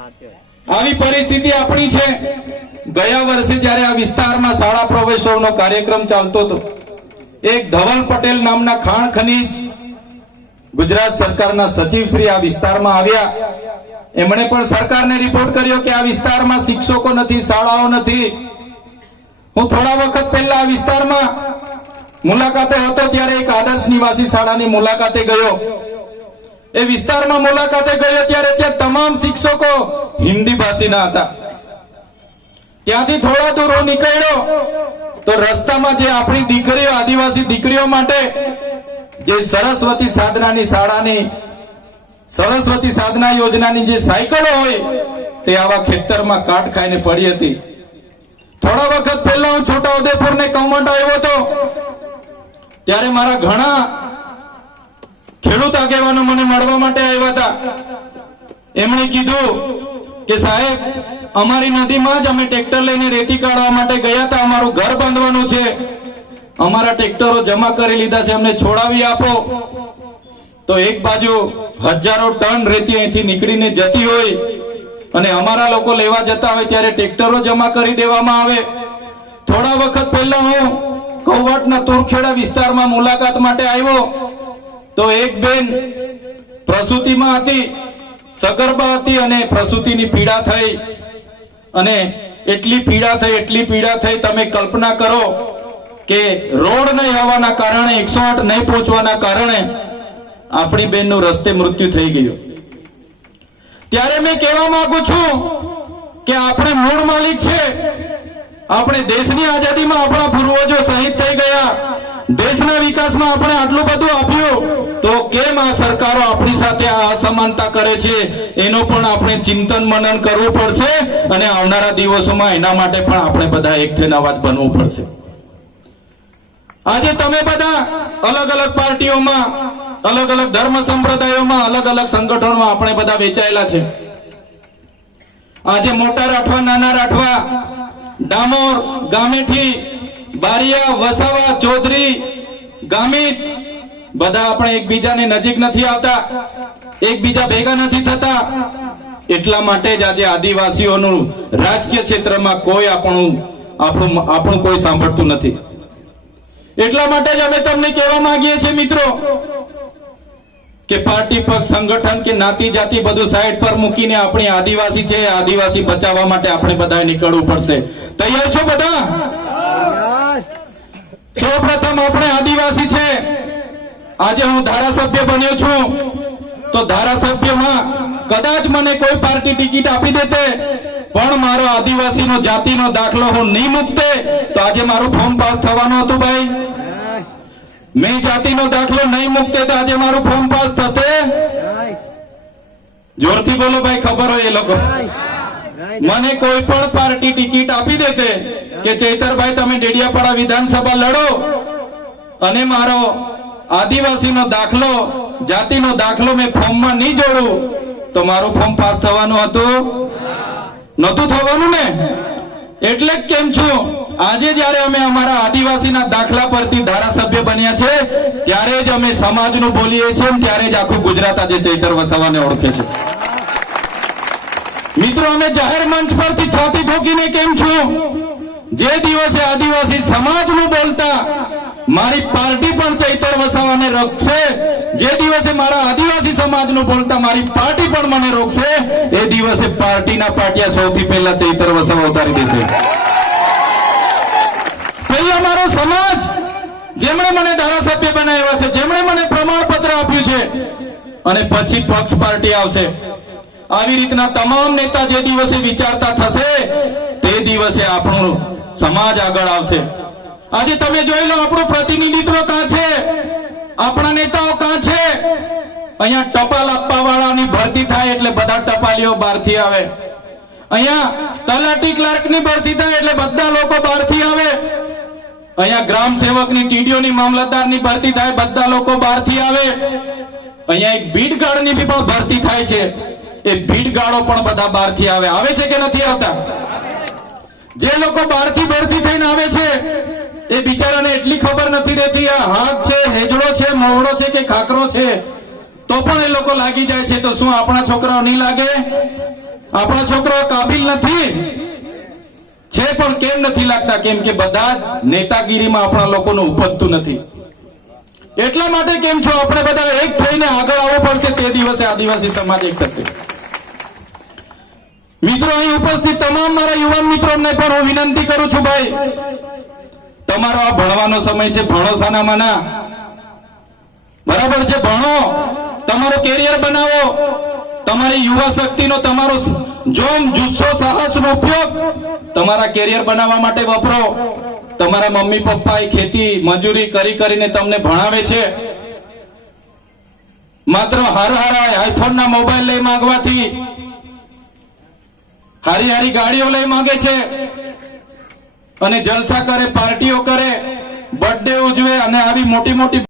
આવી પરિસ્થિતિ આપણી છે। ગયા વર્ષે જ્યારે આ વિસ્તારમાં શાળા પ્રવેશોત્સવનો કાર્યક્રમ ચાલતો હતો, એક ધવલ પટેલ નામના ખાણ ખનીજ ગુજરાત સરકારના સચિવ શ્રી આ વિસ્તારમાં આવ્યા। એમણે પણ સરકારને રિપોર્ટ કર્યો કે આ વિસ્તારમાં શિક્ષકો નથી, શાળાઓ નથી। હું થોડા વખત પહેલા આ વિસ્તારમાં મુલાકાતે હતો ત્યારે એક આદર્શ નિવાસી શાળાની મુલાકાતે ગયો। એ વિસ્તારમાં મુલાકાતે ગયો ત્યારે ત્યાં તમામ શિક્ષકો હિન્દી ભાષીના હતા। ત્યાંથી થોડા દૂર હું નીકળ્યો તો રસ્તામાં જે આપણી દીકરીઓ, આદિવાસી દીકરીઓ માટે જે સરસ્વતી સાધનાની શાળાની સરસ્વતી સાધના યોજનાની જે સાયકલો હોય તે આવા ખેતરમાં કાટ ખાઈને પડી હતી। થોડા વખત પહેલા હું છોટાઉદેપુર ને કૌમંડ આવ્યો હતો ત્યારે મારા ઘણા ખેડૂત આગેવાનો મને મળવા માટે આવ્યા હતા। એમણે કીધું કે સાહેબ, અમારી નદીમાં જ અમે ટ્રેક્ટર લઈને રેતી કાઢવા માટે ગયા હતા, અમારું ઘર બાંધવાનું છે, અમારા ટ્રેક્ટરો જમા કરી લીધા છે, અમને છોડાવી આપો। તો એક બાજુ હજારો ટન રેતી અહીંથી નીકળીને જતી હોય અને અમારા લોકો લેવા જતા હોય ત્યારે ટ્રેક્ટરો જમા કરી દેવામાં આવે। થોડા વખત પહેલા હું કૌવટના તુરખેડા વિસ્તારમાં મુલાકાત માટે આવ્યો તો એક બેન પ્રસૂતિમાં હતી, સગર્ભા હતી અને પ્રસૂતિની પીડા થઈ અને એટલી પીડા થઈ તમે કલ્પના કરો કે રોડ નહીં હોવાના કારણે, 108 નહીં પહોંચવાના કારણે આપણી બેનનું રસ્તે મૃત્યુ થઈ ગયું। ત્યારે મેં કહેવા માંગુ છું કે આપણે મૂળ માલિક છે। આપણે દેશની આઝાદીમાં આપણા પૂર્વજો શહીદ થઈ ગયા, દેશના વિકાસમાં આપણે આટલું બધું આપ્યું, તો કેમ આ સરકારો આપણી સાથે આ અસમાનતા કરે છે? એનો પણ આપણે ચિંતન મનન કરવું પડશે અને આવનારા દિવસોમાં એના માટે પણ આપણે બધા એક થઈને અવાજ બનવું પડશે। આજે તમે બધા અલગ અલગ પાર્ટીઓમાં, અલગ અલગ ધર્મ સંપ્રદાયોમાં, અલગ અલગ સંગઠનોમાં આપણે બધા વેચાયેલા છે। આજે મોટા રાઠવા, નાના રાઠવા, ડામોર, ગામેઠી, બારિયા, વસાવા, ચૌધરી, ગામિત બધા આપણે એકબીજાને નજીક નથી આવતા, એકબીજા ભેગા નથી થતા। એટલા માટે જ આજે આદિવાસીઓનું રાજકીય ક્ષેત્રમાં કોઈ આપણું કોઈ સાંભળતું નથી। એટલા માટે જ અમે તમને કહેવા માંગીએ છીએ મિત્રો કે પાર્ટી, પક્ષ, સંગઠન કે નાતી જાતિ બધું સાઈડ પર મૂકીને આપણી આદિવાસી છે, આદિવાસી બચાવવા માટે આપણે બધાએ નીકળવું પડશે। તૈયાર છો બધા? સૌપ્રથમ આપણે આદિવાસી છે। આજે હું ધારાસભ્ય બન્યો છું તો ધારાસભ્યમાં કદાચ મને કોઈ પાર્ટી ટિકિટ આપી દેતે પણ મારો આદિવાસીનો જાતિનો દાખલો હું નહીં મૂકતે તો આજે મારું ફોર્મ પાસ થવાનું હતું ભાઈ। મેં જાતિનો દાખલો નહીં મૂકતે તો આજે મારું ફોર્મ પાસ થતે? જોરથી બોલો ભાઈ, ખબર હોય એ લોકો। મને કોઈ પણ પાર્ટી ટિકિટ આપી દેતે કે ચૈતરભાઈ તમે ડેડિયાપાડા વિધાનસભા લડો અને મારો આદિવાસીનો દાખલો, જાતિનો દાખલો મેં ફોર્મમાં નહીં જોડું તો મારું ફોર્મ પાસ થવાનું હતું? નહોતું થવાનું ને। એટલે જ કેમ છું આજે જ્યારે અમે અમારા આદિવાસીના દાખલા પરથી ધારાસભ્ય બન્યા છે ત્યારે જ અમે સમાજનું બોલીએ છીએ, ત્યારે જ આખું ગુજરાત આજે ચૈતર વસાવાને ઓળખે છે। મિત્રો, અમે જાહેર મંચ પરથી છાતી ઠોકીને કેમ છું, જે દિવસે આદિવાસી સમાજનું બોલતા મારી પાર્ટી પણ ચૈતર વસાવાને રોકશે, જે દિવસે મારા આદિવાસી સમાજનું બોલતા મારી પાર્ટી પણ મને રોકશે, એ દિવસે પાર્ટીના પાટિયા સૌથી પહેલા ચૈતર વસાવા ઉતારી દેશે। પહેલા મારો સમાજ, જેમણે મને ધારાસભ્ય બનાવ્યા છે, જેમણે મને પ્રમાણપત્ર આપ્યું છે, અને પછી પક્ષ પાર્ટી આવશે। આવી રીતના તમામ નેતા જે દિવસે વિચારતા થશે તે દિવસે આપણું સમાજ આગળ આવશે। આજે તમે જોઈ લો આપણું પ્રતિનિધિત્વ ક્યાં છે, આપણા નેતાઓ ક્યાં છે? અહીંયા ટપાલ આપવા વાળાની ભરતી થાય એટલે બધા ટપાલીઓ બહારથી આવે, અહીંયા તલાટી ક્લાર્કની ભરતી થાય એટલે બધા લોકો બહારથી આવે, અહીંયા ગ્રામ સેવકની, ટીડીઓની, મામલતદારની ભરતી થાય બધા લોકો બહારથી આવે, અહીંયા એક ભીડગાર્ડની પણ ભરતી થાય છે, એ ભીડગાર્ડો પણ બધા બહારથી આવે છે કે નથી આવતા? જે લોકો બહારથી ભરતી થઈને આવે છે એ બિચારાને એટલી ખબર નથી રહેતી આ હાથ છે, હેજડો છે, મોવડો છે કે ખાકરો છે, તો પણ એ લોકો લાગી જાય છે। તો શું આપણા છોકરાઓ નહીં લાગે? આપણા છોકરાઓ કાબિલ નથી છે, પણ કેમ નથી લાગતા? કેમ કે બધા જ નેતાગીરીમાં આપણા લોકોનું ઉપજતું નથી. એટલા માટે કેમ છો આપણે બધા એક થઈને આગળ આવવું પડશે. તે દિવસે આદિવાસી સમાજ એક થશે. મિત્રો, અહીં ઉપસ્થિત તમામ મારા યુવાન મિત્રોને પણ હું વિનંતી કરું છું, ભાઈ તમારો આ ભણવાનો સમય છે, ભણો સાનામાના, બરાબર છે, ભણો, તમારો કેરિયર બનાવો, તમારી યુવા શક્તિનો તમારો જોમ જુસ્સો સાહસનો ઉપયોગ તમારા કેરિયર બનાવવા માટે વપરો. તમારા મમ્મી પપ્પા ખેતી મજૂરી કરી કરીને તમને ભણાવે છે. માત્ર હારા આઈફોન ના મોબાઈલ લઈ માંગવાથી, હારી હારી ગાડીઓ લઈ માંગે છે અને જલસા કરે, પાર્ટીઓ કરે, બર્થડે ઉજવે અને આવી મોટી મોટી